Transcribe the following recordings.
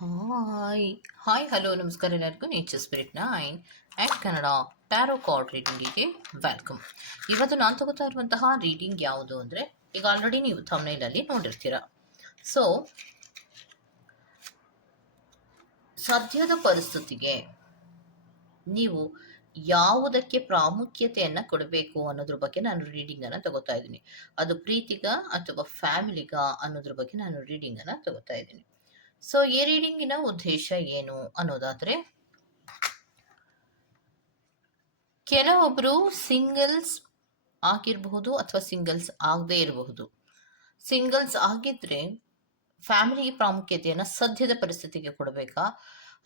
Hi hi hello ನಮಸ್ಕಾರ ಎಲ್ಲರಿಗೂ. Nature spirit nine and Kannada tarot card ರೀಡಿಂಗಿಗೆ welcome ಇವತ್ತು ನಾನು ತಗೋತಾ ಇರುವಂತಹ ರೀಡಿಂಗ್ ಯಾವುದು ಅಂದರೆ ಈಗ ಆಲ್ರೆಡಿ ನೀವು ತಮ್ನೈಲಲ್ಲಿ ನೋಡಿರ್ತೀರ. ಸೊ ಸದ್ಯದ ಪರಿಸ್ಥಿತಿಗೆ ನೀವು ಯಾವುದಕ್ಕೆ ಪ್ರಾಮುಖ್ಯತೆಯನ್ನು ಕೊಡಬೇಕು ಅನ್ನೋದ್ರ ಬಗ್ಗೆ ನಾನು ರೀಡಿಂಗನ್ನು ತಗೋತಾ ಇದ್ದೀನಿ. ಅದು ಪ್ರೀತಿಗ ಅಥವಾ ಫ್ಯಾಮಿಲಿಗ ಅನ್ನೋದ್ರ ಬಗ್ಗೆ ನಾನು ರೀಡಿಂಗನ್ನು ತಗೋತಾ ಇದ್ದೀನಿ. ಸೊ ಈ ರೀಡಿಂಗಿನ ಉದ್ದೇಶ ಏನು ಅನ್ನೋದಾದ್ರೆ ಕೆಲವೊಬ್ಬರು ಸಿಂಗಲ್ಸ್ ಆಗಿರಬಹುದು ಅಥವಾ ಸಿಂಗಲ್ಸ್ ಆಗದೇ ಇರಬಹುದು. ಸಿಂಗಲ್ಸ್ ಆಗಿದ್ರೆ ಫ್ಯಾಮಿಲಿ ಪ್ರಾಮುಖ್ಯತೆಯನ್ನು ಸದ್ಯದ ಪರಿಸ್ಥಿತಿಗೆ ಕೊಡಬೇಕಾ?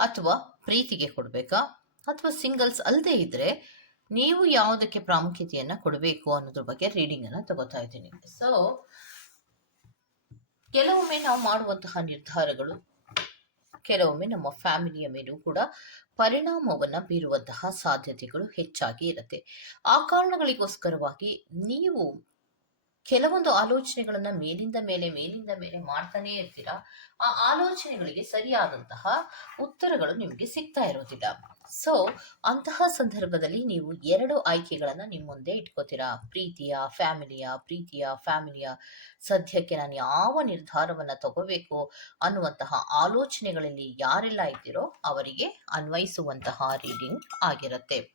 ಅಥವಾ ಪ್ರೀತಿಗೆ ಕೊಡಬೇಕಾ? ಅಥವಾ ಸಿಂಗಲ್ಸ್ ಅಲ್ಲದೆ ಇದ್ರೆ ನೀವು ಯಾವುದಕ್ಕೆ ಪ್ರಾಮುಖ್ಯತೆಯನ್ನು ಕೊಡಬೇಕು ಅನ್ನೋದ್ರ ಬಗ್ಗೆ ರೀಡಿಂಗ್ ಅನ್ನು ತಗೋತಾ ಇದ್ದೀನಿ. ಸೊ ಕೆಲವೊಮ್ಮೆ ನಾವು ಮಾಡುವಂತಹ ನಿರ್ಧಾರಗಳು ಕೆಲವೊಮ್ಮೆ ನಮ್ಮ ಫ್ಯಾಮಿಲಿಯ ಮೇಲೂ ಕೂಡ ಪರಿಣಾಮವನ್ನು ಬೀರುವಂತಹ ಸಾಧ್ಯತೆಗಳು ಹೆಚ್ಚಾಗಿ ಇರುತ್ತೆ. ಆ ಕಾರಣಗಳಿಗೋಸ್ಕರವಾಗಿ ನೀವು ಕೆಲವೊಂದು ಆಲೋಚನೆಗಳನ್ನ ಮೇಲಿಂದ ಮೇಲೆ ಮೇಲಿಂದ ಮೇಲೆ ಮಾಡ್ತಾನೆ ಇರ್ತೀರಾ? ಆ ಆಲೋಚನೆಗಳಿಗೆ ಸರಿಯಾದಂತಹ ಉತ್ತರಗಳು ನಿಮಗೆ ಸಿಗ್ತಾ ಇರೋದಿಲ್ಲ. ಸೊ ಅಂತಹ ಸಂದರ್ಭದಲ್ಲಿ ನೀವು ಎರಡು ಆಯ್ಕೆಗಳನ್ನು ನಿಮ್ಮ ಮುಂದೆ ಇಟ್ಕೋತೀರಾ? ಪ್ರೀತಿಯ, ಫ್ಯಾಮಿಲಿಯ ಪ್ರೀತಿಯ, ಫ್ಯಾಮಿಲಿಯ ಸದ್ಯಕ್ಕೆ ನಾನು ಯಾವ ನಿರ್ಧಾರವನ್ನ ತಗೋಬೇಕು ಅನ್ನುವಂತಹ ಆಲೋಚನೆಗಳಲ್ಲಿ ಯಾರೆಲ್ಲ ಇದ್ದೀರೋ ಅವರಿಗೆ ಅನ್ವಯಿಸುವಂತಹ ರೀಡಿಂಗ್ ಆಗಿರುತ್ತೆ.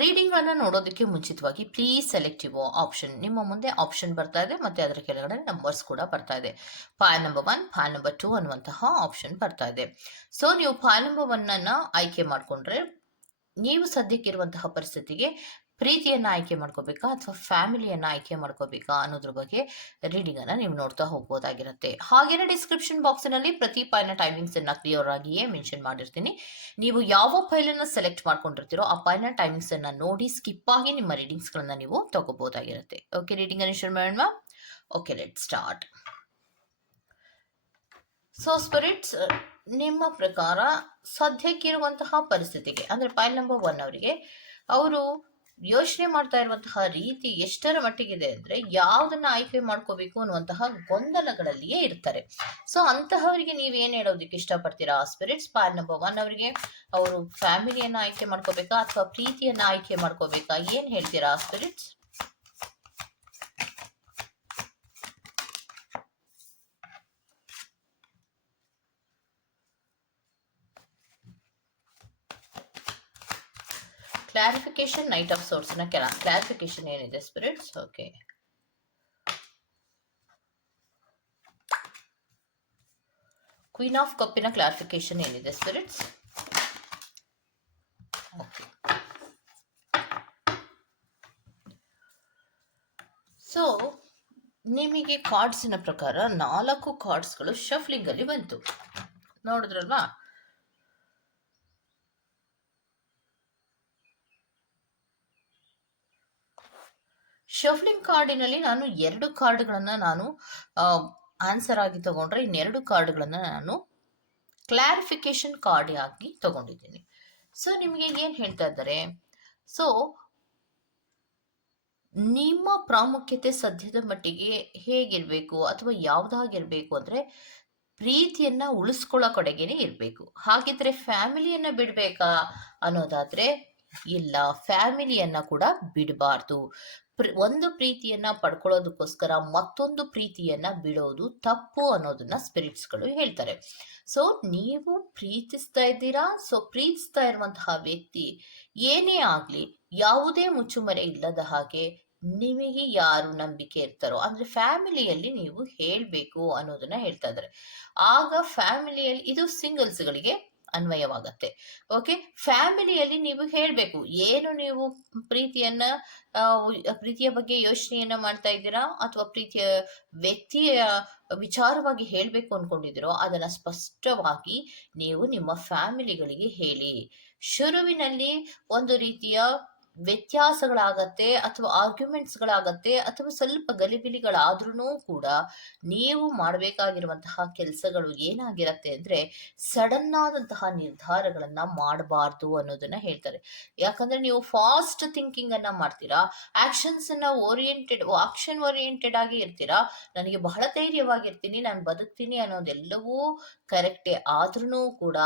ರೀಡಿಂಗ್ ಅನ್ನ ನೋಡೋದಕ್ಕೆ ಮುಂಚಿತವಾಗಿ ಪ್ಲೀಸ್ ಸೆಲೆಕ್ಟಿವ್ ಆಪ್ಷನ್ ನಿಮ್ಮ ಮುಂದೆ ಆಪ್ಷನ್ ಬರ್ತಾ ಇದೆ ಮತ್ತೆ ಅದರ ಕೆಳಗಡೆ ನಂಬರ್ಸ್ ಕೂಡ ಬರ್ತಾ ಇದೆ. Pile number one pile number two ಅನ್ನುವಂತಹ ಆಪ್ಷನ್ ಬರ್ತಾ ಇದೆ. ಸೊ ನೀವು ಫೈಲ್ ನಂಬರ್ ಒನ್ ಅನ್ನ ಆಯ್ಕೆ ಮಾಡಿಕೊಂಡ್ರೆ, ನೀವು ಸದ್ಯಕ್ಕಿರುವಂತಹ ಪರಿಸ್ಥಿತಿಗೆ ಪ್ರೀತಿಯನ್ನ ಆಯ್ಕೆ ಮಾಡ್ಕೋಬೇಕಾ ಅಥವಾ ಫ್ಯಾಮಿಲಿಯನ್ನು ಆಯ್ಕೆ ಮಾಡ್ಕೋಬೇಕಾ ಅನ್ನೋದ್ರ ಬಗ್ಗೆ ರೀಡಿಂಗನ್ನು ನೀವು ನೋಡ್ತಾ ಹೋಗ್ಬೋದಾಗಿರುತ್ತೆ. ಹಾಗೇನೆ ಡಿಸ್ಕ್ರಿಪ್ಷನ್ ಬಾಕ್ಸ್ನಲ್ಲಿ ಪ್ರತಿ ಫೈಲ್ನ ಟೈಮಿಂಗ್ಸನ್ನು ಕ್ಲಿಯರ್ ಆಗಿಯೇ ಮೆನ್ಷನ್ ಮಾಡಿರ್ತೀನಿ. ನೀವು ಯಾವ ಫೈಲನ್ನು ಸೆಲೆಕ್ಟ್ ಮಾಡ್ಕೊಂಡಿರ್ತೀರೋ ಆ ಫೈಲ್ನ ಟೈಮಿಂಗ್ಸನ್ನು ನೋಡಿ ಸ್ಕಿಪ್ ಆಗಿ ನಿಮ್ಮ ರೀಡಿಂಗ್ಸ್ಗಳನ್ನು ನೀವು ತಗೋಬೋದಾಗಿರುತ್ತೆ. ಓಕೆ ರೀಡಿಂಗ್ ಅನ್ನು ಶುರು ಮಾಡೋಣ. Okay let start so spirits ನಿಮ್ಮ ಪ್ರಕಾರ ಸದ್ಯಕ್ಕಿರುವಂತಹ ಪರಿಸ್ಥಿತಿಗೆ, ಅಂದರೆ ಫೈಲ್ ನಂಬರ್ ಒನ್ ಅವರಿಗೆ, ಅವರು ಯೋಚನೆ ಮಾಡ್ತಾ ಇರುವಂತಹ ರೀತಿ ಎಷ್ಟರ ಮಟ್ಟಿಗಿದೆ ಅಂದ್ರೆ ಯಾವ್ದನ್ನ ಆಯ್ಕೆ ಮಾಡ್ಕೋಬೇಕು ಅನ್ನುವಂತಹ ಗೊಂದಲಗಳಲ್ಲಿಯೇ ಇರ್ತಾರೆ. ಸೊ ಅಂತಹವರಿಗೆ ನೀವು ಏನ್ ಹೇಳೋದಿಕ್ಕೆ ಇಷ್ಟಪಡ್ತೀರಾ? ಸ್ಪಿರಿಟ್ಸ್ ಪಾರ್ ನಂಬರ್ ಒನ್ ಅವರಿಗೆ ಅವರು ಫ್ಯಾಮಿಲಿಯನ್ನ ಆಯ್ಕೆ ಮಾಡ್ಕೋಬೇಕಾ ಅಥವಾ ಪ್ರೀತಿಯನ್ನ ಆಯ್ಕೆ ಮಾಡ್ಕೋಬೇಕಾ? ಏನ್ ಹೇಳ್ತೀರಾ? ಸ್ಪಿರಿಟ್ಸ್ ಕ್ಲಾರಿಫಿಕೇಶನ್ ನೈಟ್ ಆಫ್ ಸೋರ್ಸ್ನ ಕೆಲ ಕ್ಲಾರಿಫಿಕೇಶನ್ ಏನಿದೆ ಸ್ಪಿರಿಟ್ಸ್ ಓಕೆ ಕ್ವೀನ್ ಆಫ್ ಕಪ್ಪಿನ ಕ್ಲಾರಿಫಿಕೇಶನ್ ಏನಿದೆ ಸ್ಪಿರಿಟ್ಸ್ ಓಕೆ ಸೊ ನಿಮಗೆ ಕಾರ್ಡ್ಸಿನ ಪ್ರಕಾರ ನಾಲ್ಕು ಕಾರ್ಡ್ಸ್ಗಳು ಶಫ್ಲಿಂಗಲ್ಲಿ ಬಂತು. ನೋಡಿದ್ರಲ್ವಾ? ಶಫ್ಲಿಂಗ್ ಕಾರ್ಡಿನಲ್ಲಿ ನಾನು ಎರಡು ಕಾರ್ಡ್ಗಳನ್ನು ನಾನು ಆನ್ಸರ್ ಆಗಿ ತಗೊಂಡ್ರೆ ಇನ್ನೆರಡು ಕಾರ್ಡ್ಗಳನ್ನು ನಾನು ಕ್ಲಾರಿಫಿಕೇಶನ್ ಕಾರ್ಡ್ ಆಗಿ ತಗೊಂಡಿದ್ದೀನಿ. ಸೊ ನಿಮಗೆ ಏನು ಹೇಳ್ತಾ ಇದ್ದಾರೆ? ಸೊ ನಿಮ್ಮ ಪ್ರಾಮುಖ್ಯತೆ ಸದ್ಯದ ಮಟ್ಟಿಗೆ ಹೇಗಿರಬೇಕು ಅಥವಾ ಯಾವ್ದಾಗಿರ್ಬೇಕು ಅಂದರೆ ಪ್ರೀತಿಯನ್ನ ಉಳಿಸ್ಕೊಳ್ಳೋ ಕಡೆಗೇನೆ ಇರಬೇಕು. ಹಾಗಿದ್ರೆ ಫ್ಯಾಮಿಲಿಯನ್ನ ಬಿಡಬೇಕಾ ಅನ್ನೋದಾದ್ರೆ ಇಲ್ಲ, ಫ್ಯಾಮಿಲಿಯನ್ನ ಕೂಡ ಬಿಡಬಾರ್ದು. ಒಂದು ಪ್ರೀತಿಯನ್ನ ಪಡ್ಕೊಳ್ಳೋದಕ್ಕೋಸ್ಕರ ಮತ್ತೊಂದು ಪ್ರೀತಿಯನ್ನ ಬಿಡೋದು ತಪ್ಪು ಅನ್ನೋದನ್ನ ಸ್ಪಿರಿಟ್ಸ್ಗಳು ಹೇಳ್ತಾರೆ. ಸೊ ನೀವು ಪ್ರೀತಿಸ್ತಾ ಇದ್ದೀರಾ? ಸೊ ಪ್ರೀತಿಸ್ತಾ ಇರುವಂತಹ ವ್ಯಕ್ತಿ ಏನೇ ಆಗ್ಲಿ, ಯಾವುದೇ ಮುಚ್ಚುಮರೆ ಇಲ್ಲದ ಹಾಗೆ ನಿಮಗೆ ಯಾರು ನಂಬಿಕೆ ಇರ್ತಾರೋ, ಅಂದ್ರೆ ಫ್ಯಾಮಿಲಿಯಲ್ಲಿ ನೀವು ಹೇಳ್ಬೇಕು ಅನ್ನೋದನ್ನ ಹೇಳ್ತಾ ಇದ್ದಾರೆ. ಆಗ ಫ್ಯಾಮಿಲಿಯಲ್ಲಿ ಇದು ಸಿಂಗಲ್ಸ್ಗಳಿಗೆ ಅನ್ವಯವಾಗತ್ತೆ. ಓಕೆ ಫ್ಯಾಮಿಲಿಯಲ್ಲಿ ನೀವು ಹೇಳಬೇಕು, ಏನು ನೀವು ಪ್ರೀತಿಯನ್ನ ಪ್ರೀತಿಯ ಬಗ್ಗೆ ಯೋಚನೆಯನ್ನ ಮಾಡ್ತಾ ಇದ್ದೀರಾ? ಅಥವಾ ಪ್ರೀತಿಯ ವ್ಯಕ್ತಿಯ ವಿಚಾರವಾಗಿ ಹೇಳಬೇಕು ಅನ್ಕೊಂಡಿದ್ದೀರೋ, ಅದನ್ನ ಸ್ಪಷ್ಟವಾಗಿ ನೀವು ನಿಮ್ಮ ಫ್ಯಾಮಿಲಿಗಳಿಗೆ ಹೇಳಿ. ಶುರುವಿನಲ್ಲಿ ಒಂದು ರೀತಿಯ ವ್ಯತ್ಯಾಸಗಳಾಗತ್ತೆ ಅಥವಾ ಆರ್ಗ್ಯುಮೆಂಟ್ಸ್ಗಳಾಗತ್ತೆ ಅಥವಾ ಸ್ವಲ್ಪ ಗಲಿಬಿಲಿಗಳಾದ್ರೂ ಕೂಡ ನೀವು ಮಾಡಬೇಕಾಗಿರುವಂತಹ ಕೆಲಸಗಳು ಏನಾಗಿರತ್ತೆ ಅಂದ್ರೆ ಸಡನ್ ಆದಂತಹ ನಿರ್ಧಾರಗಳನ್ನ ಮಾಡಬಾರ್ದು ಅನ್ನೋದನ್ನ ಹೇಳ್ತಾರೆ. ಯಾಕಂದ್ರೆ ನೀವು ಫಾಸ್ಟ್ ಥಿಂಕಿಂಗ್ ಅನ್ನ ಮಾಡ್ತೀರಾ ಆಕ್ಷನ್ಸ್ ಅನ್ನ ಓರಿಯೆಂಟೆಡ್ ಆಕ್ಷನ್ ಓರಿಯೆಂಟೆಡ್ ಆಗಿ ಇರ್ತೀರಾ, ನನಗೆ ಬಹಳ ಧೈರ್ಯವಾಗಿರ್ತೀನಿ, ನಾನು ಬದುಕ್ತೀನಿ ಅನ್ನೋದೆಲ್ಲವೂ ಕರೆಕ್ಟೇ ಆದ್ರೂ ಕೂಡ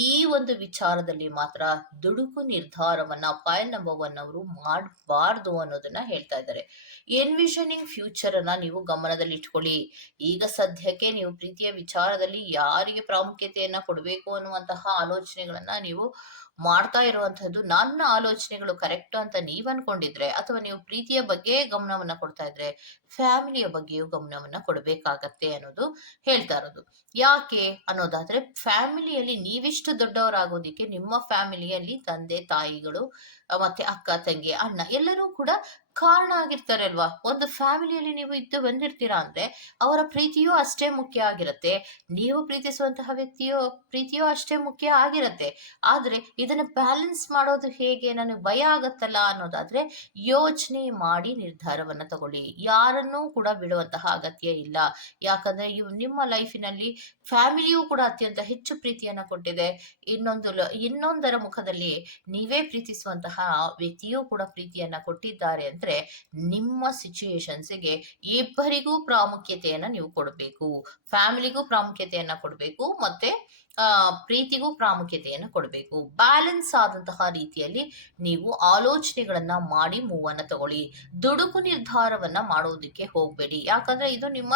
ಈ ಒಂದು ವಿಚಾರದಲ್ಲಿ ಮಾತ್ರ ದುಡುಕು ನಿರ್ಧಾರವನ್ನ ಪಾಯಲ್ ನಂಬರ್ ಅವರು ಮಾಡಬಾರ್ದು ಅನ್ನೋದನ್ನ ಹೇಳ್ತಾ ಇದ್ದಾರೆ. ಎನ್ವಿಷನಿಂಗ್ ಫ್ಯೂಚರ್ ಅನ್ನ ನೀವು ಗಮನದಲ್ಲಿ ಇಟ್ಕೊಳ್ಳಿ. ಈಗ ಸದ್ಯಕ್ಕೆ ನೀವು ಪ್ರೀತಿಯ ವಿಚಾರದಲ್ಲಿ ಯಾರಿಗೆ ಪ್ರಾಮುಖ್ಯತೆಯನ್ನ ಕೊಡಬೇಕು ಅನ್ನುವಂತಹ ಆಲೋಚನೆಗಳನ್ನ ನೀವು ಮಾಡ್ತಾ ಇರುವಂತಹದ್ದು ನನ್ನ ಆಲೋಚನೆಗಳು ಕರೆಕ್ಟ್ ಅಂತ ನೀವ್ ಅನ್ಕೊಂಡಿದ್ರೆ ಅಥವಾ ನೀವು ಪ್ರೀತಿಯ ಬಗ್ಗೆ ಗಮನವನ್ನ ಕೊಡ್ತಾ ಇದ್ರೆ ಫ್ಯಾಮಿಲಿಯ ಬಗ್ಗೆಯೂ ಗಮನವನ್ನ ಕೊಡಬೇಕಾಗತ್ತೆ ಅನ್ನೋದು ಹೇಳ್ತಾ ಇರೋದು. ಯಾಕೆ ಅನ್ನೋದಾದ್ರೆ ಫ್ಯಾಮಿಲಿಯಲ್ಲಿ ನೀವಿಷ್ಟು ದೊಡ್ಡವರಾಗೋದಿಕ್ಕೆ ನಿಮ್ಮ ಫ್ಯಾಮಿಲಿಯಲ್ಲಿ ತಂದೆ ತಾಯಿಗಳು ಮತ್ತೆ ಅಕ್ಕ ತಂಗಿ ಅಣ್ಣ ಎಲ್ಲರೂ ಕೂಡ ಕಾರಣ ಆಗಿರ್ತಾರೆ ಅಲ್ವಾ ಒಂದು ಫ್ಯಾಮಿಲಿಯಲ್ಲಿ ನೀವು ಇದ್ದು ಬಂದಿರ್ತೀರಾ ಅಂದ್ರೆ ಅವರ ಪ್ರೀತಿಯೂ ಅಷ್ಟೇ ಮುಖ್ಯ ಆಗಿರುತ್ತೆ. ನೀವು ಪ್ರೀತಿಸುವಂತಹ ವ್ಯಕ್ತಿಯೋ ಪ್ರೀತಿಯೂ ಅಷ್ಟೇ ಮುಖ್ಯ ಆಗಿರತ್ತೆ. ಆದ್ರೆ ಇದನ್ನ ಬ್ಯಾಲೆನ್ಸ್ ಮಾಡೋದು ಹೇಗೆ ನನಗೆ ಭಯ ಆಗತ್ತಲ್ಲ ಅನ್ನೋದಾದ್ರೆ ಯೋಚನೆ ಮಾಡಿ ನಿರ್ಧಾರವನ್ನ ತಗೊಳ್ಳಿ. ಯಾರನ್ನೂ ಕೂಡ ಬಿಡುವಂತಹ ಅಗತ್ಯ ಇಲ್ಲ. ಯಾಕಂದ್ರೆ ಇವು ನಿಮ್ಮ ಲೈಫಿನಲ್ಲಿ ಫ್ಯಾಮಿಲಿಯೂ ಕೂಡ ಅತ್ಯಂತ ಹೆಚ್ಚು ಪ್ರೀತಿಯನ್ನ ಕೊಟ್ಟಿದೆ. ಇನ್ನೊಂದು ಇನ್ನೊಂದರ ಮುಖದಲ್ಲಿ ನೀವೇ ಪ್ರೀತಿಸುವಂತಹ ವ್ಯಕ್ತಿಯೂ ಕೂಡ ಪ್ರೀತಿಯನ್ನ ಕೊಟ್ಟಿದ್ದಾರೆ ಅಂದ್ರೆ ನಿಮ್ಮ ಸಿಚುಯೇಷನ್ಸ್ಗೆ ಇಬ್ಬರಿಗೂ ಪ್ರಾಮುಖ್ಯತೆಯನ್ನ ನೀವು ಕೊಡಬೇಕು. ಫ್ಯಾಮಿಲಿಗೂ ಪ್ರಾಮುಖ್ಯತೆಯನ್ನ ಕೊಡಬೇಕು ಮತ್ತೆ, ಆ, ಪ್ರೀತಿಗೂ ಪ್ರಾಮುಖ್ಯತೆಯನ್ನು ಕೊಡಬೇಕು. ಬ್ಯಾಲೆನ್ಸ್ ಆದಂತಹ ರೀತಿಯಲ್ಲಿ ನೀವು ಆಲೋಚನೆಗಳನ್ನ ಮಾಡಿ ಮೂವನ್ನ ತಗೊಳ್ಳಿ. ದುಡುಕು ನಿರ್ಧಾರವನ್ನ ಮಾಡೋದಿಕ್ಕೆ ಹೋಗಬೇಡಿ. ಯಾಕಂದ್ರೆ ಇದು ನಿಮ್ಮ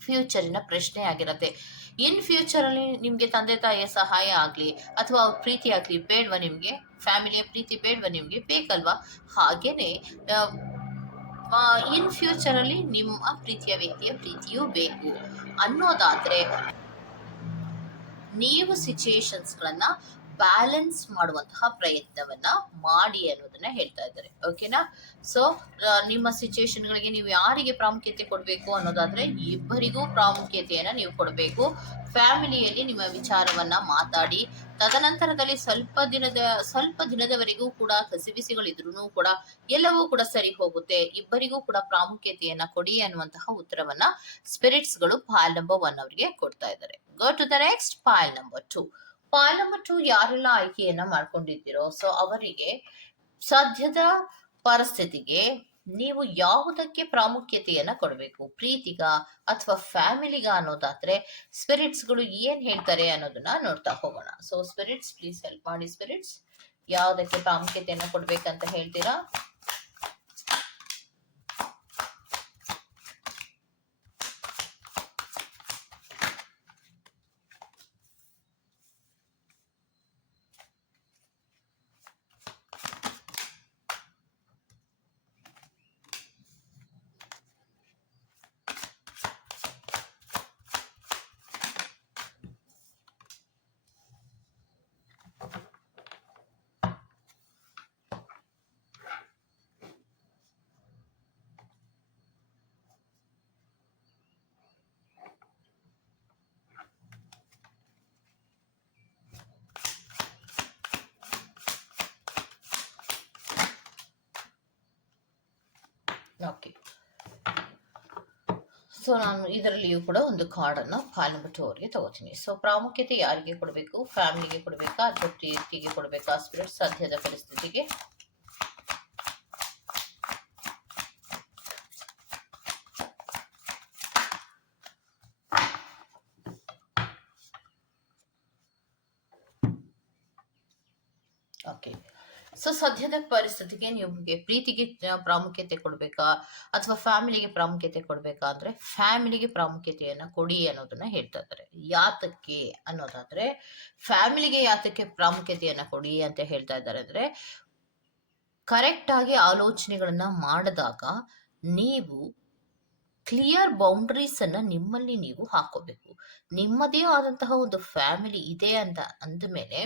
ಫ್ಯೂಚರಿನ ಪ್ರಶ್ನೆ ಆಗಿರತ್ತೆ ಇನ್ ಫ್ಯೂಚರ್ ಅಲ್ಲಿ ನಿಮ್ಗೆ ತಂದೆ ತಾಯಿಯ ಸಹಾಯ ಆಗ್ಲಿ ಅಥವಾ ಅವ್ರ ಪ್ರೀತಿ ಆಗಲಿ ಬೇಡ್ವ ನಿಮ್ಗೆ? ಫ್ಯಾಮಿಲಿಯ ಪ್ರೀತಿ ಬೇಡ್ವ ನಿಮ್ಗೆ? ಬೇಕಲ್ವಾ? ಹಾಗೇನೆ ಇನ್ ಫ್ಯೂಚರ್ ಅಲ್ಲಿ ನಿಮ್ಮ ಪ್ರೀತಿಯ ವ್ಯಕ್ತಿಯ ಪ್ರೀತಿಯೂ ಬೇಕು. ಅನ್ನೋದಾದ್ರೆ, ನೀವು ಸಿಚುಯೇಷನ್ಸ್ಗಳನ್ನ ಬ್ಯಾಲೆನ್ಸ್ ಮಾಡುವಂತಹ ಪ್ರಯತ್ನವನ್ನ ಮಾಡಿ ಅನ್ನೋದನ್ನ ಹೇಳ್ತಾ ಇದ್ದಾರೆ. ಓಕೆನಾ ಸೊ ನಿಮ್ಮ ಸಿಚುಯೇಷನ್ಗಳಿಗೆ ನೀವು ಯಾರಿಗೆ ಪ್ರಾಮುಖ್ಯತೆ ಕೊಡಬೇಕು ಅನ್ನೋದಾದ್ರೆ ಇಬ್ಬರಿಗೂ ಪ್ರಾಮುಖ್ಯತೆಯನ್ನ ನೀವು ಕೊಡಬೇಕು. ಫ್ಯಾಮಿಲಿಯಲ್ಲಿ ನಿಮ್ಮ ವಿಚಾರವನ್ನ ಮಾತಾಡಿ, ತದನಂತರದಲ್ಲಿ ಸ್ವಲ್ಪ ದಿನದ, ಸ್ವಲ್ಪ ದಿನದವರೆಗೂ ಕೂಡ ಕಸಿಬಿಸಿಗಳಿದ್ರು ಕೂಡ ಎಲ್ಲವೂ ಕೂಡ ಸರಿ ಹೋಗುತ್ತೆ. ಇಬ್ಬರಿಗೂ ಕೂಡ ಪ್ರಾಮುಖ್ಯತೆಯನ್ನ ಕೊಡಿ ಅನ್ನುವಂತಹ ಉತ್ತರವನ್ನ ಸ್ಪಿರಿಟ್ಸ್ಗಳು ಪಾಲ್ ನಂಬರ್ ಒನ್ ಅವರಿಗೆ ಕೊಡ್ತಾ ಇದ್ದಾರೆ. Go to the next pile number two pile number two ಯಾರೆಲ್ಲ ಆಯ್ಕೆಯನ್ನ ಮಾಡ್ಕೊಂಡಿದ್ದೀರೋ ಸೊ ಅವರಿಗೆ ಸದ್ಯದ ಪರಿಸ್ಥಿತಿಗೆ ನೀವು ಯಾವುದಕ್ಕೆ ಪ್ರಾಮುಖ್ಯತೆಯನ್ನ ಕೊಡಬೇಕು? ಪ್ರೀತಿಗ ಅಥವಾ ಫ್ಯಾಮಿಲಿಗ ಅನ್ನೋದಾದ್ರೆ ಸ್ಪಿರಿಟ್ಸ್ಗಳು ಏನ್ ಹೇಳ್ತಾರೆ ಅನ್ನೋದನ್ನ ನೋಡ್ತಾ ಹೋಗೋಣ. ಸೊ ಸ್ಪಿರಿಟ್ಸ್ ಪ್ಲೀಸ್ ಹೆಲ್ಪ್ ಮಾಡಿ ಸ್ಪಿರಿಟ್ಸ್ ಯಾವುದಕ್ಕೆ ಪ್ರಾಮುಖ್ಯತೆಯನ್ನ ಕೊಡ್ಬೇಕಂತ ಹೇಳ್ತೀರಾ? ಓಕೆ ಸೊ ನಾನು ಇದರಲ್ಲಿಯೂ ಕೂಡ ಒಂದು ಕಾರ್ಡನ್ನು ಫೈಲ್ ನಂಬರ್ ಟು ಅವರಿಗೆ ತಗೋತೀನಿ. ಸೊ ಪ್ರಾಮುಖ್ಯತೆ ಯಾರಿಗೆ ಕೊಡಬೇಕು? ಫ್ಯಾಮಿಲಿಗೆ ಕೊಡಬೇಕಾ? ಅಥವಾ ಪ್ರೀತಿಗೆ ಕೊಡಬೇಕಾ? ಸ್ಪಿರಿಟ್ ಸದ್ಯದ ಪರಿಸ್ಥಿತಿಗೆ ಓಕೆ ಸೊ ಸದ್ಯದ ಪರಿಸ್ಥಿತಿಗೆ ನಿಮಗೆ ಪ್ರೀತಿಗೆ ಪ್ರಾಮುಖ್ಯತೆ ಕೊಡ್ಬೇಕಾ? ಅಥವಾ ಫ್ಯಾಮಿಲಿಗೆ ಪ್ರಾಮುಖ್ಯತೆ ಕೊಡ್ಬೇಕಾ ಅಂದ್ರೆ ಫ್ಯಾಮಿಲಿಗೆ ಪ್ರಾಮುಖ್ಯತೆಯನ್ನ ಕೊಡಿ ಅನ್ನೋದನ್ನ ಹೇಳ್ತಾ ಇದ್ದಾರೆ. ಯಾತಕ್ಕೆ ಅನ್ನೋದಾದ್ರೆ, ಫ್ಯಾಮಿಲಿಗೆ ಯಾತಕ್ಕೆ ಪ್ರಾಮುಖ್ಯತೆಯನ್ನ ಕೊಡಿ ಅಂತ ಹೇಳ್ತಾ ಇದ್ದಾರೆ ಅಂದ್ರೆ ಕರೆಕ್ಟ್ ಆಗಿ ಆಲೋಚನೆಗಳನ್ನ ಮಾಡಿದಾಗ ನೀವು ಕ್ಲಿಯರ್ ಬೌಂಡ್ರೀಸ್ ಅನ್ನ ನಿಮ್ಮಲ್ಲಿ ನೀವು ಹಾಕೋಬೇಕು. ನಿಮ್ಮದೇ ಆದಂತಹ ಒಂದು ಫ್ಯಾಮಿಲಿ ಇದೆ ಅಂತ ಅಂದಮೇಲೆ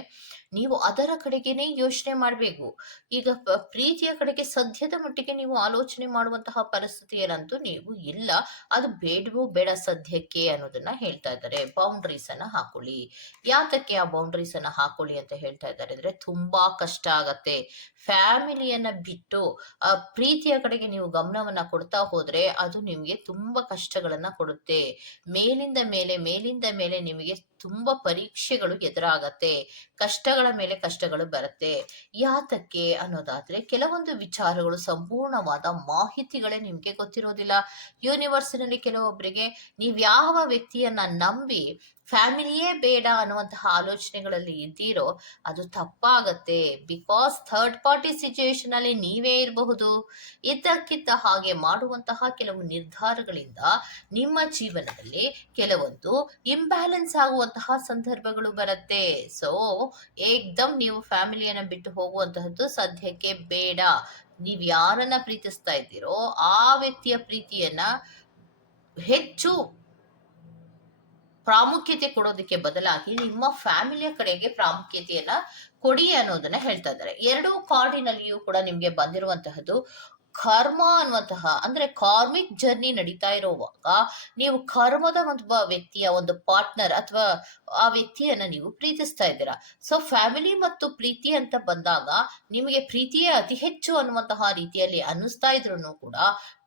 ನೀವು ಅದರ ಕಡೆಗೇನೆ ಯೋಚನೆ ಮಾಡಬೇಕು. ಈಗ ಪ್ರೀತಿಯ ಕಡೆಗೆ ಸದ್ಯದ ಮಟ್ಟಿಗೆ ನೀವು ಆಲೋಚನೆ ಮಾಡುವಂತಹ ಪರಿಸ್ಥಿತಿಯಲ್ಲಂತೂ ನೀವು ಇಲ್ಲ. ಅದು ಬೇಡವೋ ಬೇಡ ಸದ್ಯಕ್ಕೆ ಅನ್ನೋದನ್ನ ಹೇಳ್ತಾ ಇದ್ದಾರೆ. ಬೌಂಡ್ರೀಸ್ ಅನ್ನ ಹಾಕೊಳ್ಳಿ. ಯಾತಕ್ಕೆ ಆ ಬೌಂಡ್ರೀಸ್ ಅನ್ನ ಹಾಕೊಳ್ಳಿ ಅಂತ ಹೇಳ್ತಾ ಇದ್ದಾರೆ ಅಂದ್ರೆ ತುಂಬಾ ಕಷ್ಟ ಆಗತ್ತೆ. ಫ್ಯಾಮಿಲಿಯನ್ನ ಬಿಟ್ಟು ಪ್ರೀತಿಯ ಕಡೆಗೆ ನೀವು ಗಮನವನ್ನ ಕೊಡ್ತಾ ಹೋದ್ರೆ ಅದು ನಿಮಗೆ ತುಂಬಾ ಕಷ್ಟಗಳನ್ನ ಕೊಡುತ್ತೆ. ಮೇಲಿಂದ ಮೇಲೆ ಮೇಲಿಂದ ಮೇಲೆ ನಿಮಗೆ ತುಂಬಾ ಪರೀಕ್ಷೆಗಳು ಎದುರಾಗತ್ತೆ, ಕಷ್ಟಗಳ ಮೇಲೆ ಕಷ್ಟಗಳು ಬರುತ್ತೆ. ಯಾತಕ್ಕೆ ಅನ್ನೋದಾದ್ರೆ ಕೆಲವೊಂದು ವಿಚಾರಗಳು ಸಂಪೂರ್ಣವಾದ ಮಾಹಿತಿಗಳೇ ನಿಮ್ಗೆ ಗೊತ್ತಿರೋದಿಲ್ಲ. ಯೂನಿವರ್ಸಿನಲ್ಲಿ ಕೆಲವೊಬ್ಬರಿಗೆ ನೀವು ಯಾವ ವ್ಯಕ್ತಿಯನ್ನ ನಂಬಿ ಫ್ಯಾಮಿಲಿಯೇ ಬೇಡ ಅನ್ನುವಂತಹ ಆಲೋಚನೆಗಳಲ್ಲಿ ಇದ್ದೀರೋ, ಅದು ತಪ್ಪಾಗತ್ತೆ. ಬಿಕಾಸ್ ಥರ್ಡ್ ಪಾರ್ಟಿ ಸಿಚುಯೇಷನ್ ಅಲ್ಲಿ ನೀವೇ ಇರಬಹುದು. ಇದ್ದಕ್ಕಿದ್ದ ಹಾಗೆ ಮಾಡುವಂತಹ ಕೆಲವು ನಿರ್ಧಾರಗಳಿಂದ ನಿಮ್ಮ ಜೀವನದಲ್ಲಿ ಕೆಲವೊಂದು ಇಂಬ್ಯಾಲೆನ್ಸ್ ಆಗುವಂತಹ ಸಂದರ್ಭಗಳು ಬರುತ್ತೆ. ಸೊ ಏಕ್ದಮ್ ನೀವು ಫ್ಯಾಮಿಲಿಯನ್ನ ಬಿಟ್ಟು ಹೋಗುವಂತಹದ್ದು ಸದ್ಯಕ್ಕೆ ಬೇಡ. ನೀವು ಯಾರನ್ನ ಪ್ರೀತಿಸ್ತಾ ಇದ್ದೀರೋ, ಆ ವ್ಯಕ್ತಿಯ ಪ್ರೀತಿಯನ್ನ ಹೆಚ್ಚು ಪ್ರಾಮುಖ್ಯತೆ ಕೊಡೋದಕ್ಕೆ ಬದಲಾಗಿ ನಿಮ್ಮ ಫ್ಯಾಮಿಲಿಯ ಕಡೆಗೆ ಪ್ರಾಮುಖ್ಯತೆಯನ್ನ ಕೊಡಿ ಅನ್ನೋದನ್ನ ಹೇಳ್ತಾ ಇದ್ದಾರೆ. ಎರಡೂ ಕಾರ್ಡಿನಲ್ಲಿಯೂ ಕೂಡ ನಿಮ್ಗೆ ಬಂದಿರುವಂತಹದ್ದು ಕರ್ಮ ಅನ್ನುವಂತಹ, ಅಂದ್ರೆ ಕಾರ್ಮಿಕ್ ಜರ್ನಿ ನಡೀತಾ ಇರುವಾಗ ನೀವು ಕರ್ಮದ ಒಬ್ಬ ವ್ಯಕ್ತಿಯ ಒಂದು ಪಾರ್ಟ್ನರ್ ಅಥವಾ ಆ ವ್ಯಕ್ತಿಯನ್ನ ನೀವು ಪ್ರೀತಿಸ್ತಾ ಇದ್ದೀರಾ? ಸೊ ಫ್ಯಾಮಿಲಿ ಮತ್ತು ಪ್ರೀತಿ ಅಂತ ಬಂದಾಗ ನಿಮಗೆ ಪ್ರೀತಿಯೇ ಅತಿ ಹೆಚ್ಚು ಅನ್ನುವಂತಹ ರೀತಿಯಲ್ಲಿ ಅನ್ನಿಸ್ತಾ ಇದ್ರು ಕೂಡ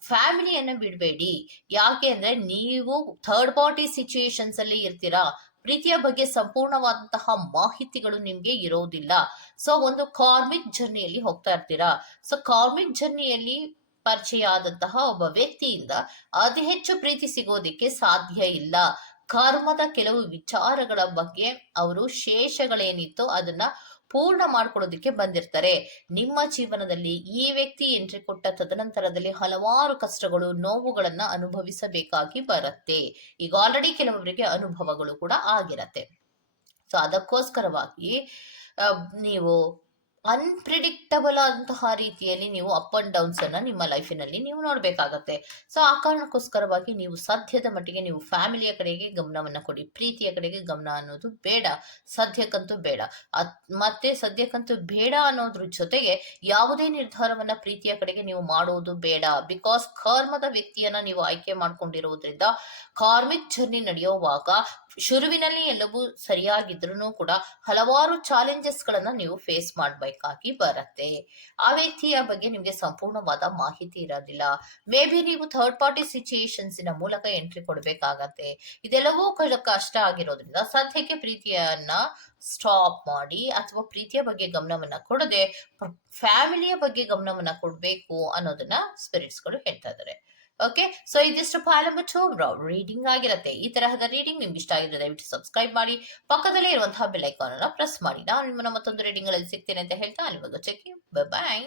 ಫ್ಯಾಮಿಲಿಯನ್ನ ಬಿಡಬೇಡಿ. ಯಾಕೆ ಅಂದ್ರೆ ನೀವು ಥರ್ಡ್ ಪಾರ್ಟಿ ಸಿಚುಯೇಷನ್ಸ್ ಅಲ್ಲಿ ಇರ್ತೀರಾ? ಪ್ರೀತಿಯ ಬಗ್ಗೆ ಸಂಪೂರ್ಣವಾದಂತಹ ಮಾಹಿತಿಗಳು ನಿಮ್ಗೆ ಇರೋದಿಲ್ಲ. ಸೊ ಒಂದು ಕಾರ್ಮಿಕ್ ಜರ್ನಿಯಲ್ಲಿ ಹೋಗ್ತಾ ಇರ್ತೀರಾ? ಸೊ ಕಾರ್ಮಿಕ್ ಜರ್ನಿಯಲ್ಲಿ ಪರಿಚಯ ಆದಂತಹ ಒಬ್ಬ ವ್ಯಕ್ತಿಯಿಂದ ಅತಿ ಹೆಚ್ಚು ಪ್ರೀತಿ ಸಿಗೋದಿಕ್ಕೆ ಸಾಧ್ಯ ಇಲ್ಲ. ಕರ್ಮದ ಕೆಲವು ವಿಚಾರಗಳ ಬಗ್ಗೆ ಅವರು ಶೇಷಗಳೇನಿತ್ತು ಅದನ್ನ ಪೂರ್ಣ ಮಾಡ್ಕೊಳ್ಳೋದಕ್ಕೆ ಬಂದಿರ್ತಾರೆ. ನಿಮ್ಮ ಜೀವನದಲ್ಲಿ ಈ ವ್ಯಕ್ತಿ ಎಂಟ್ರಿ ಕೊಟ್ಟ ತದನಂತರದಲ್ಲಿ ಹಲವಾರು ಕಷ್ಟಗಳು, ನೋವುಗಳನ್ನ ಅನುಭವಿಸಬೇಕಾಗಿ ಬರುತ್ತೆ. ಈಗ ಆಲ್ರೆಡಿ ಕೆಲವೊಬ್ಬರಿಗೆ ಅನುಭವಗಳು ಕೂಡ ಆಗಿರತ್ತೆ. ಸೊ ಅದಕ್ಕೋಸ್ಕರವಾಗಿ ನೀವು ಅನ್ಪ್ರಿಡಿಕ್ಟಬಲ್ ಆದಂತಹ ರೀತಿಯಲ್ಲಿ ನೀವು ಅಪ್ ಅಂಡ್ ಡೌನ್ಸ್ ಅನ್ನ ನಿಮ್ಮ ಲೈಫಿನಲ್ಲಿ ನೀವು ನೋಡಬೇಕಾಗತ್ತೆ. ಸೊ ಆ ಕಾರಣಕ್ಕೋಸ್ಕರವಾಗಿ ನೀವು ಸದ್ಯದ ಮಟ್ಟಿಗೆ ನೀವು ಫ್ಯಾಮಿಲಿಯ ಕಡೆಗೆ ಗಮನವನ್ನ ಕೊಡಿ. ಪ್ರೀತಿಯ ಕಡೆಗೆ ಗಮನ ಅನ್ನೋದು ಬೇಡ. ಸದ್ಯಕ್ಕಂತೂ ಬೇಡ. ಮತ್ತೆ ಸದ್ಯಕ್ಕಂತೂ ಬೇಡ ಅನ್ನೋದ್ರ ಜೊತೆಗೆ ಯಾವುದೇ ನಿರ್ಧಾರವನ್ನ ಪ್ರೀತಿಯ ಕಡೆಗೆ ನೀವು ಮಾಡುವುದು ಬೇಡ. ಬಿಕಾಸ್ ಕರ್ಮದ ವ್ಯಕ್ತಿಯನ್ನ ನೀವು ಆಯ್ಕೆ ಮಾಡ್ಕೊಂಡಿರುವುದರಿಂದ ಕಾರ್ಮಿಕ್ ಜರ್ನಿ ನಡೆಯುವಾಗ ಶುರುವಿನಲ್ಲಿ ಎಲ್ಲವೂ ಸರಿಯಾಗಿದ್ರು ಕೂಡ ಹಲವಾರು ಚಾಲೆಂಜಸ್ ಗಳನ್ನ ನೀವು ಫೇಸ್ ಮಾಡಬೇಕಾಗಿ ಬರುತ್ತೆ. ಆ ವ್ಯಕ್ತಿಯ ಬಗ್ಗೆ ನಿಮಗೆ ಸಂಪೂರ್ಣವಾದ ಮಾಹಿತಿ ಇರೋದಿಲ್ಲ. ಮೇ ಬಿ ನೀವು ಥರ್ಡ್ ಪಾರ್ಟಿ ಸಿಚುಯೇಷನ್ಸಿನ ಮೂಲಕ ಎಂಟ್ರಿ ಕೊಡಬೇಕಾಗತ್ತೆ. ಇದೆಲ್ಲವೂ ಕಷ್ಟ ಆಗಿರೋದ್ರಿಂದ ಸದ್ಯಕ್ಕೆ ಪ್ರೀತಿಯನ್ನ ಸ್ಟಾಪ್ ಮಾಡಿ ಅಥವಾ ಪ್ರೀತಿಯ ಬಗ್ಗೆ ಗಮನವನ್ನ ಕೊಡದೆ, ಫ್ಯಾಮಿಲಿಯ ಬಗ್ಗೆ ಗಮನವನ್ನ ಕೊಡಬೇಕು ಅನ್ನೋದನ್ನ ಸ್ಪಿರಿಟ್ಸ್ಗಳು ಹೇಳ್ತಾ ಇದ್ದಾರೆ ಓಕೆ ಸೊ ಇದಿಷ್ಟು ಬ್ರೋ ರೀಡಿಂಗ್ ಆಗಿರುತ್ತೆ. ಈ ತರಹದ ರೀಡಿಂಗ್ ನಿಮ್ಗೆ ಇಷ್ಟ ಆಗಿದ್ರೆ ದಯವಿಟ್ಟು ಸಬ್ಸ್ಕ್ರೈಬ್ ಮಾಡಿ. ಪಕ್ಕದಲ್ಲೇ ಇರುವಂತಹ ಬೆಲ್ ಐಕಾನ್ ಅನ್ನು ಪ್ರೆಸ್ ಮಾಡಿ. ನಾನು ನಿಮ್ಮನ್ನ ಮತ್ತೊಂದು ರೀಡಿಂಗ್ ಅಲ್ಲಿ ಸಿಗ್ತೇನೆ ಅಂತ ಹೇಳ್ತಾ ಅಲ್ಲಿವರೆಗೂ ಚೆಕ್ ಬಾಯ್